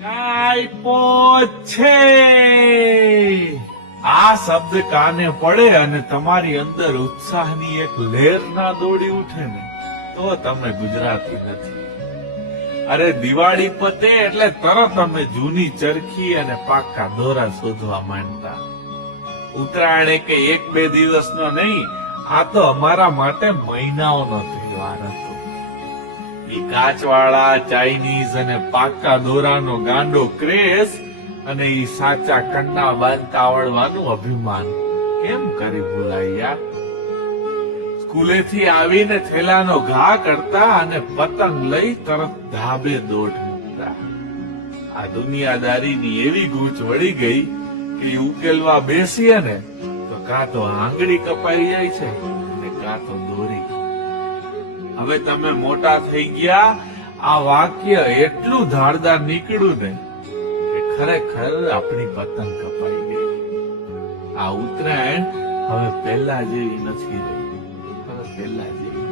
કાયપો છે. આ શબ્દ કાને પડે અને તમારી અંદર ઉત્સાહની એક લહેર ના દોડી ઉઠે ને તો તમે ગુજરાતી નથી. અરે દિવાળી પતે એટલે તરત અમે જૂની ચરખી અને પાકા દોરા શોધવા માંડતા. ઉત્તરાયણ કે 1-2 દિવસનો નહીં, આ તો અમારા માટે મહિનાઓનો તહેવાર હતો. ઈ કાચવાળા, ચાઇનીઝ અને પાકા દોરાનો ગાંડો ક્રેઝ અને ઈ સાચા કન્ના બાંધતા આવડવાનું અભિમાન કેમ કરી ભૂલાય યાર. સ્કૂલેથી આવીને થેલાનો ઘા કરતા અને પતંગ લઈ તરત ધાબે દોઢ મૂકતા. આ દુનિયાદારીની એવી ગૂંચ વળી ગઈ કે ઉકેલવા બેસીએ ને તો કાં તો આંગળી કપાઈ જાય છે અને કાં તો દોરી. હવે તમે મોટા થઈ ગયા, આ વાક્ય એટલું ધારદાર નીકળ્યું ને કે ખરેખર આપણી પતંગ કપાઈ ગઈ. આ ઉત્તરાયણ હવે પહેલા જેવી નથી રહી. હવે પહેલા જેવી